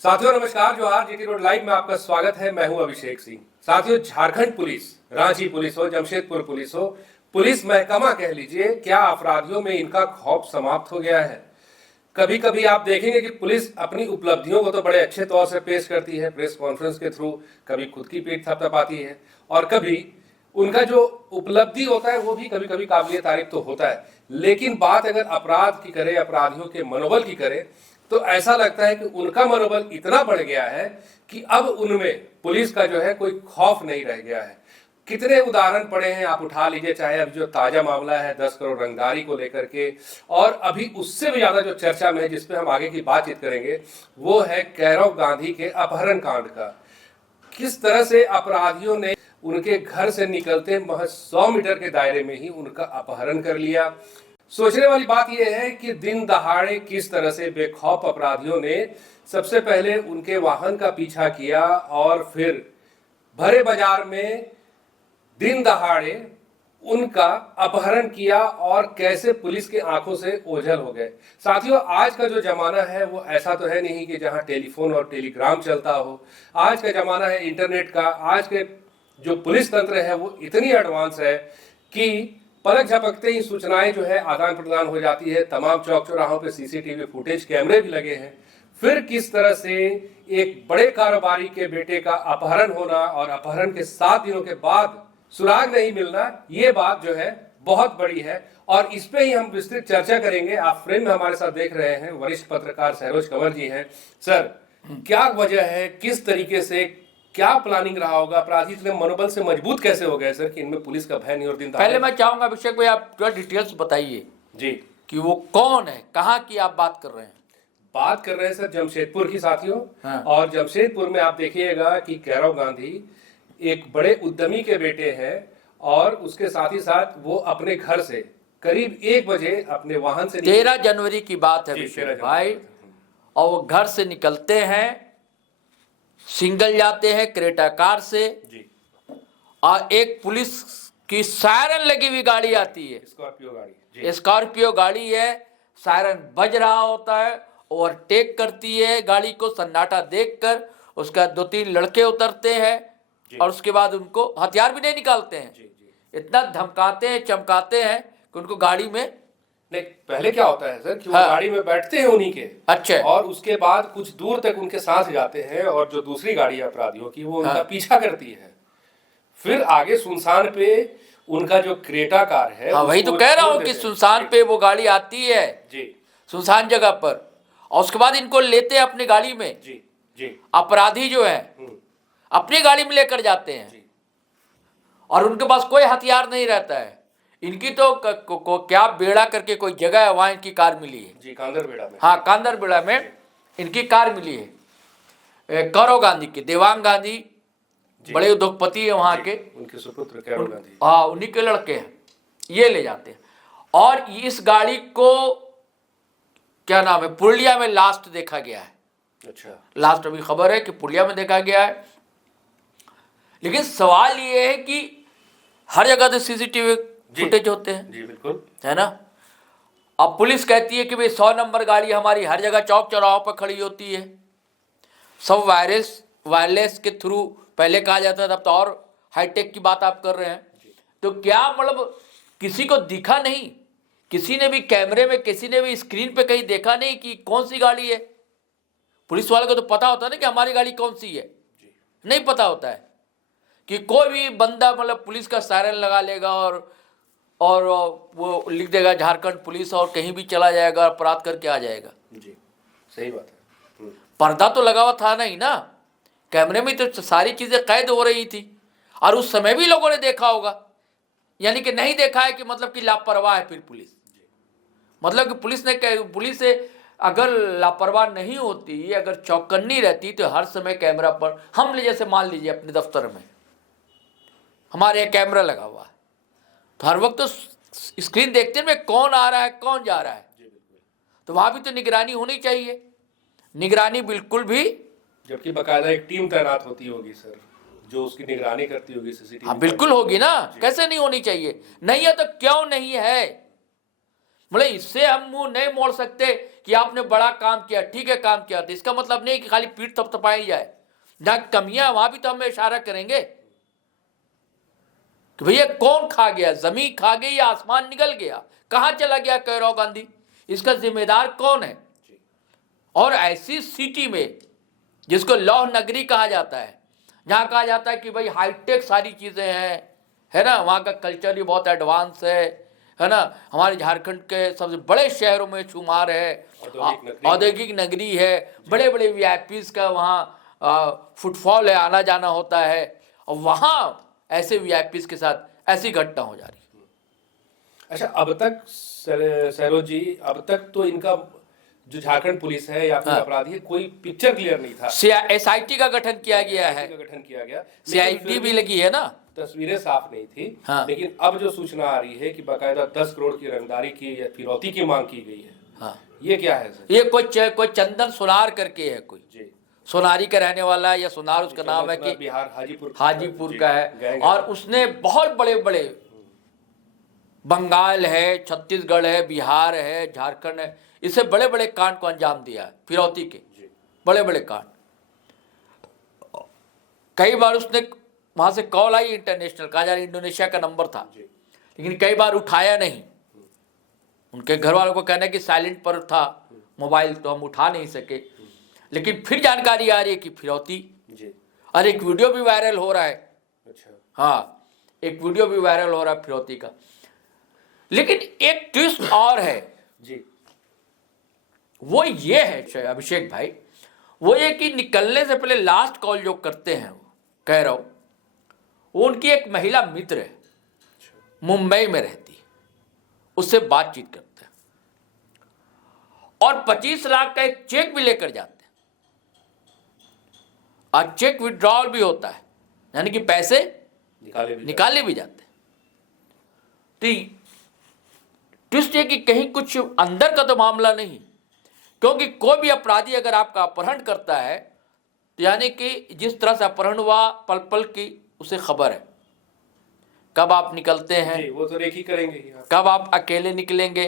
साथियों नमस्कार, जोहार। जीटी रोड लाइव में आपका स्वागत है। मैं हूं अभिषेक सिंह। साथियों, झारखंड पुलिस, रांची पुलिस हो, जमशेदपुर पुलिस हो, पुलिस महकमा कह लीजिए, क्या अपराधियों में इनका खौफ समाप्त हो गया है। कभी कभी आप देखेंगे कि पुलिस अपनी उपलब्धियों को तो बड़े अच्छे तौर से पेश करती है प्रेस कॉन्फ्रेंस के थ्रू, कभी खुद की पीठ थपथपाती है और कभी उनका जो उपलब्धि होता है वो भी कभी कभी काबिलियत तारीफ तो होता है। लेकिन बात अगर अपराध की करें, अपराधियों के मनोबल की करें, तो ऐसा लगता है कि उनका मनोबल इतना बढ़ गया है कि अब उनमें पुलिस का जो है कोई खौफ नहीं रह गया है। कितने उदाहरण पड़े हैं, आप उठा लीजिए। चाहे अभी जो ताजा मामला है 10 करोड़ रंगदारी को लेकर के, और अभी उससे भी ज्यादा जो चर्चा में है, जिसपे हम आगे की बातचीत करेंगे, वो है कैरव गांधी के अपहरण कांड का। किस तरह से अपराधियों ने उनके घर से निकलते महज 100 मीटर के दायरे में ही उनका अपहरण कर लिया। सोचने वाली बात यह है कि दिन दहाड़े किस तरह से बेखौफ अपराधियों ने सबसे पहले उनके वाहन का पीछा किया और फिर भरे बाजार में दिन दहाड़े उनका अपहरण किया और कैसे पुलिस की आंखों से ओझल हो गए। साथियों, आज का जो जमाना है वो ऐसा तो है नहीं कि जहां टेलीफोन और टेलीग्राम चलता हो। आज का जमाना है इंटरनेट का। आज के जो पुलिस तंत्र है वो इतनी एडवांस है कि पलक झपकते ही सूचनाएं जो है आदान प्रदान हो जाती है। तमाम चौक चौराहों पे सीसीटीवी फुटेज, कैमरे भी लगे हैं। फिर किस तरह से एक बड़े कारोबारी के बेटे का अपहरण होना और अपहरण के 7 दिनों के बाद सुराग नहीं मिलना, ये बात जो है बहुत बड़ी है और इस पे ही हम विस्तृत चर्चा करेंगे। आप फ्रेम में हमारे साथ देख रहे हैं, वरिष्ठ पत्रकार सहरोज कंवर जी हैं। सर, क्या वजह है, किस तरीके से, क्या प्लानिंग रहा होगा, अपराधी इतने मनोबल से मजबूत कैसे हो गए सर कि इनमें पुलिस का भय नहीं और दिन पहले मैं चाहूंगा अभिषेक भाई, आप थोड़ा डिटेल्स बताइए जी कि वो कौन है, कहाँ की आप बात कर रहे हैं। बात कर रहे हैं सर जमशेदपुर की साथियों। हाँ। और जमशेदपुर में आप देखिएगा कि कैरव गांधी एक बड़े उद्यमी के बेटे हैं और उसके साथ ही साथ वो अपने घर से करीब 1 बजे अपने वाहन से 13 जनवरी की बात है अभिषेक भाई, और वो घर से निकलते हैं, सिंगल जाते हैं क्रेटा कार से जी, और एक पुलिस की सायरन लगी हुई गाड़ी आती है, स्कॉर्पियो गाड़ी जी। स्कॉर्पियो गाड़ी है, सायरन बज रहा होता है, ओवरटेक करती है गाड़ी को। सन्नाटा देखकर उसका 2-3 लड़के उतरते हैं और उसके बाद उनको हथियार भी नहीं निकालते हैं जी, जी। इतना धमकाते हैं, चमकाते हैं कि उनको गाड़ी में नहीं, पहले क्या होता है सर कि वो हाँ। गाड़ी में बैठते हैं उन्हीं के। अच्छा। और उसके बाद कुछ दूर तक उनके साथ जाते हैं और जो दूसरी गाड़ी है अपराधियों की वो उनका हाँ। पीछा करती है। फिर आगे सुनसान पे उनका जो क्रेटा कार है, हाँ, वही तो कह रहा हूँ कि सुनसान पे वो गाड़ी आती है जी, सुनसान जगह पर, और उसके बाद इनको लेते हैं अपनी गाड़ी में। जी, जी। अपराधी जो है अपनी गाड़ी में लेकर जाते हैं और उनके पास कोई हथियार नहीं रहता है। इनकी तो क्या बेड़ा करके कोई जगह है, वहां इनकी कार मिली है जी, कांदरबेड़ा में। हाँ, कांदरबेड़ा में इनकी कार मिली है। कैरव गांधी की, देवांग गांधी बड़े उद्योगपति है वहां के, उनके सुपुत्र कैरव गांधी। हाँ, उन्हीं के लड़के हैं। ये ले जाते हैं और इस गाड़ी को क्या नाम है, पुरुलिया में लास्ट देखा गया है। अच्छा। लास्ट अभी खबर है कि पुरुलिया में देखा गया है। लेकिन सवाल ये है कि हर जगह तो सीसीटीवी फुटेज होते हैं जी, बिल्कुल, है ना। अब पुलिस कहती है कि भाई 100 नंबर गाड़ी हमारी हर जगह चौक चौराहों पर खड़ी होती है। सब वायरलेस के थ्रू पहले कहा जाता था, अब तो और हाईटेक की बात आप कर रहे हैं। तो क्या मतलब किसी को दिखा नहीं, किसी ने भी कैमरे में, किसी ने भी स्क्रीन पे कहीं देखा नहीं कि कौन सी गाड़ी है। पुलिस वाले को तो पता होता है ना कि हमारी गाड़ी कौन सी है, नहीं पता होता है कि कोई भी बंदा मतलब पुलिस का सायरन लगा लेगा और वो लिख देगा झारखंड पुलिस और कहीं भी चला जाएगा, अपराध करके आ जाएगा। जी, सही बात है। पर्दा तो लगा हुआ था नहीं ना, कैमरे में तो सारी चीजें कैद हो रही थी और उस समय भी लोगों ने देखा होगा। यानी कि नहीं देखा है कि मतलब कि लापरवाह है फिर पुलिस। मतलब कि पुलिस से अगर लापरवाह नहीं होती, अगर चौकन्नी रहती, तो हर समय कैमरा पर, हम जैसे मान लीजिए अपने दफ्तर में हमारे यहाँ कैमरा लगा हुआ है, तो हर वक्त तो स्क्रीन देखते हैं कौन आ रहा है कौन जा रहा है, तो वहां भी तो निगरानी होनी चाहिए। निगरानी बिल्कुल भी, जबकि बकायदा एक टीम तैनात होती होगी सर जो उसकी निगरानी करती होगी सीसीटीवी। हाँ बिल्कुल होगी ना, कैसे नहीं होनी चाहिए। नहीं है तो क्यों नहीं है, मतलब इससे हम मुंह नहीं मोड़ सकते कि आपने बड़ा काम किया, ठीक है काम किया, तो इसका मतलब नहीं कि खाली पीठ थपथपाई जाए। जहां कमियां वहां भी तो हमें इशारा करेंगे कि भैया कौन खा गया, जमीन खा गई या आसमान निकल गया, कहां चला गया कैराव गांधी, इसका जिम्मेदार कौन है। और ऐसी सिटी में जिसको लौह नगरी कहा जाता है, जहां कहा जाता है कि भाई हाईटेक सारी चीजें हैं, है ना, वहां का कल्चर भी बहुत एडवांस है ना, हमारे झारखंड के सबसे बड़े शहरों में शुमार है, औद्योगिक नगरी है, बड़े बड़े वीआईपीज का वहाँ फुटफॉल है, आना जाना होता है, और वहाँ ऐसे वीआईपीज के साथ ऐसी घटना हो जा रही है। अच्छा, अब तक सरोज जी, अब तक तो इनका जो झारखंड पुलिस है या फिर हाँ। अपराधी है, कोई पिक्चर क्लियर नहीं था। एसआईटी का गठन किया गया है, सीआईडी भी लगी है ना, तस्वीरें साफ नहीं थी। हाँ। लेकिन अब जो सूचना आ रही है कि बाकायदा 10 करोड़ की रंगदारी की या फिरौती की मांग की गई है, हाँ, ये क्या है सर? ये कोई चंदन सोनार करके है, कोई जी, सोनारी का रहने वाला है, या सोनार उसका नाम है कि बिहार हाजीपुर जी, का है, गैंग और उसने बहुत बड़े बड़े, बंगाल है, छत्तीसगढ़ है, बिहार है, झारखंड है, इसे बड़े बड़े कांड को अंजाम दिया है, फिरौती के जी, बड़े बड़े कांड। कई बार उसने वहां से कॉल आई इंटरनेशनल, कहा जा रहा इंडोनेशिया का नंबर था, जी, लेकिन कई बार उठाया नहीं। उनके घर वालों को कहना है कि साइलेंट पर था मोबाइल, तो हम उठा नहीं सके। लेकिन फिर जानकारी आ रही है कि फिरौती, जी, और एक वीडियो भी वायरल हो रहा है। अच्छा, हाँ, एक वीडियो भी वायरल हो रहा है फिरौती का। लेकिन एक ट्विस्ट और है जी, वो ये है अभिषेक भाई, वो ये कि निकलने से पहले लास्ट कॉल जो करते हैं, वो कह रहा हूं, वो उनकी एक महिला मित्र है, मुंबई में रहती है, उससे बातचीत करते हैं, और 25 लाख का एक चेक भी लेकर जाते हैं, और चेक विड्रॉल भी होता है, यानी कि पैसे निकाले भी जाते हैं। तो ट्विस्ट ये कि कहीं कुछ अंदर का तो मामला नहीं, क्योंकि कोई भी अपराधी अगर आपका अपहरण करता है, तो यानी कि जिस तरह से अपहरण हुआ पल पल की उसे खबर है, कब आप निकलते हैं, जी, वो तो रेकी करेंगे ही आप। कब आप अकेले निकलेंगे,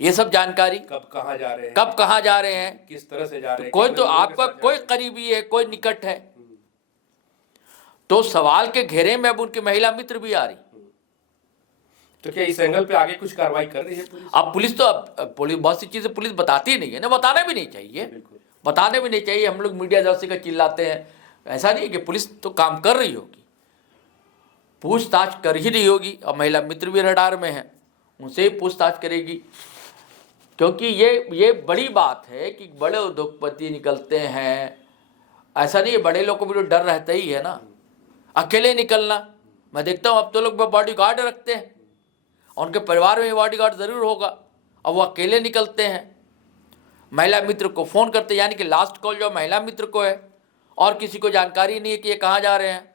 ये सब जानकारी, कब कहाँ जा रहे हैं, कब कहाँ जा रहे हैं, किस तरह से जा रहे हैं, कोई कितने तो लोगों के आपका साथ जा कोई रहे हैं। करीबी है, कोई निकट है। तो सवाल के घेरे में अब उनकी महिला मित्र भी आ रही। तो क्या इस एंगल पे आगे कुछ कार्रवाई कर रही है पुलिस? अब पुलिस तो अब पुलिस बहुत सी चीजें पुलिस बताती नहीं है ना, बताना भी नहीं चाहिए, बिल्कुल। बताने भी नहीं चाहिए। हम लोग मीडिया जैसे का चिल्लाते हैं, ऐसा नहीं है कि पुलिस तो काम कर रही होगी, पूछताछ कर ही रही होगी, और महिला मित्र भी रडार में है, उनसे ही पूछताछ करेगी। क्योंकि ये बड़ी बात है कि बड़े उद्योगपति निकलते हैं, ऐसा नहीं है, बड़े लोग को भी तो डर रहता ही है ना, अकेले निकलना। मैं देखता हूँ अब तो लोग बॉडी गार्ड रखते हैं, और उनके परिवार में बॉडी गार्ड जरूर होगा, अब वो अकेले निकलते हैं, महिला मित्र को फोन करते, यानी कि लास्ट कॉल जो महिला मित्र को है, और किसी को जानकारी नहीं है कि ये कहाँ जा रहे हैं।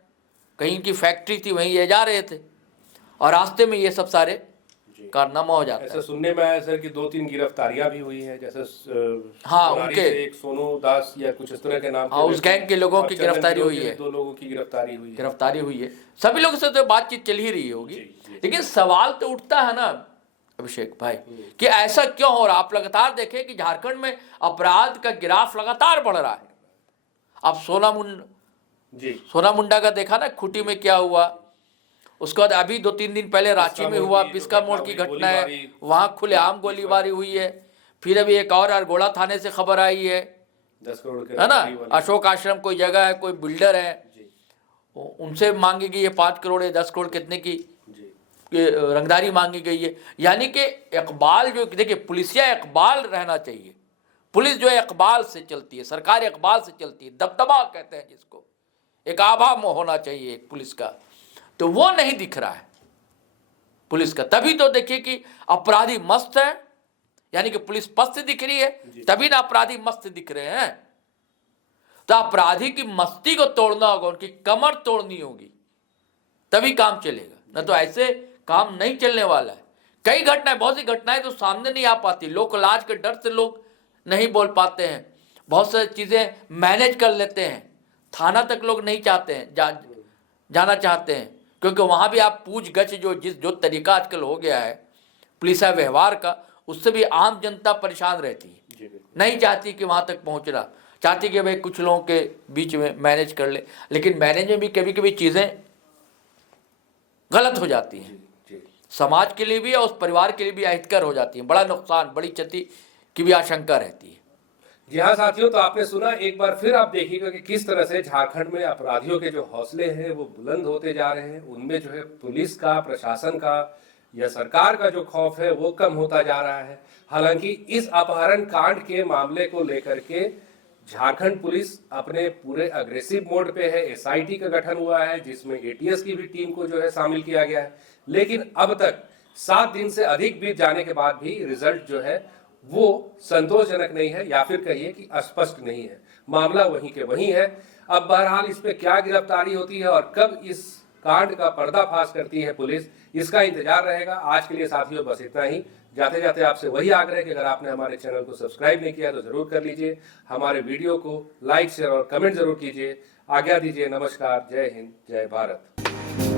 कहीं इनकी फैक्ट्री थी, वहीं ये जा रहे थे, और रास्ते में ये सब सारे कारनामा हो जाता है। ऐसा सुनने में आया सर कि 2-3 गिरफ्तारियां भी हुई हैं, जैसे हाँ, सोनारी उनके से एक सोनू दास या कुछ इस तरह के नाम हाँ, उस गैंग के लोगों और की चंदन गिरफ्तारी गिरोह हुई के है, 2 लोगों की गिरफ्तारी हुई है। सभी लोगों से तो बातचीत चल ही रही होगी। लेकिन सवाल तो उठता है ना अभिषेक भाई, कि ऐसा क्यों हो रहा। आप लगातार देखें कि झारखंड में अपराध का गिराफ लगातार बढ़ रहा है। अब सोना मुंडा का देखा ना, खूंटी में क्या हुआ, उसके बाद अभी 2-3 दिन पहले रांची में हुआ, बिस्का मोड़ की घटना है, वहां खुलेआम गोलीबारी हुई है। फिर अभी एक और अरगोड़ा थाने से खबर आई है, 10 करोड़ के है ना, अशोक आश्रम कोई जगह है, कोई बिल्डर है, उनसे मांगी गई है 5 करोड़ या 10 करोड़ कितने की रंगदारी मांगी गई है। यानी कि इकबाल जो, देखिए पुलिसिया इकबाल रहना चाहिए, पुलिस जो है इकबाल से चलती है, सरकार इकबाल से चलती है, दबदबा कहते हैं जिसको, एक आभा होना चाहिए एक पुलिस का, तो वो नहीं दिख रहा है पुलिस का। तभी तो देखिए कि अपराधी मस्त है, यानी कि पुलिस पस्त दिख रही है, तभी ना अपराधी मस्त दिख रहे हैं। तो अपराधी की मस्ती को तोड़ना होगा, उनकी कमर तोड़नी होगी, तभी काम चलेगा, न तो ऐसे काम नहीं चलने वाला है। कई घटनाएं, बहुत सी घटनाएं तो सामने नहीं आ पाती, लोक लाज के डर से लोग नहीं बोल पाते हैं, बहुत सारी चीजें मैनेज कर लेते हैं, थाना तक लोग नहीं चाहते हैं जाना चाहते हैं, क्योंकि वहां भी आप पूछ गछ जो तरीका आजकल हो गया है पुलिस व्यवहार का, उससे भी आम जनता परेशान रहती है, जी बिल्कुल। नहीं चाहती कि वहाँ तक पहुँचना, चाहती कि भाई कुछ लोगों के बीच में मैनेज कर ले, लेकिन मैनेज में भी कभी कभी चीज़ें गलत हो जाती हैं, जी समाज के लिए भी और उस परिवार के लिए भी अहितकर हो जाती हैं, बड़ा नुकसान, बड़ी क्षति की भी आशंका रहती है। जी हाँ साथियों, तो आपने सुना, एक बार फिर आप देखिएगा कि किस तरह से झारखंड में अपराधियों के जो हौसले हैं वो बुलंद होते जा रहे हैं। उनमें जो है पुलिस का, प्रशासन का या सरकार का जो खौफ है वो कम होता जा रहा है। हालांकि इस अपहरण कांड के मामले को लेकर के झारखंड पुलिस अपने पूरे अग्रेसिव मोड पे है। एसआईटी का गठन हुआ है जिसमें एटीएस की भी टीम को जो है शामिल किया गया है, लेकिन अब तक 7 दिन से अधिक बीत जाने के बाद भी रिजल्ट जो है वो संतोषजनक नहीं है, या फिर कहिए कि अस्पष्ट नहीं है। मामला वहीं के वहीं है। अब बहरहाल इस पे क्या गिरफ्तारी होती है और कब इस कांड का पर्दाफाश करती है पुलिस, इसका इंतजार रहेगा। आज के लिए साथियों बस इतना ही। जाते जाते आपसे वही आग्रह कि अगर आपने हमारे चैनल को सब्सक्राइब नहीं किया तो जरूर कर लीजिए, हमारे वीडियो को लाइक, शेयर और कमेंट जरूर कीजिए। आज्ञा दीजिए, नमस्कार, जय हिंद, जय भारत।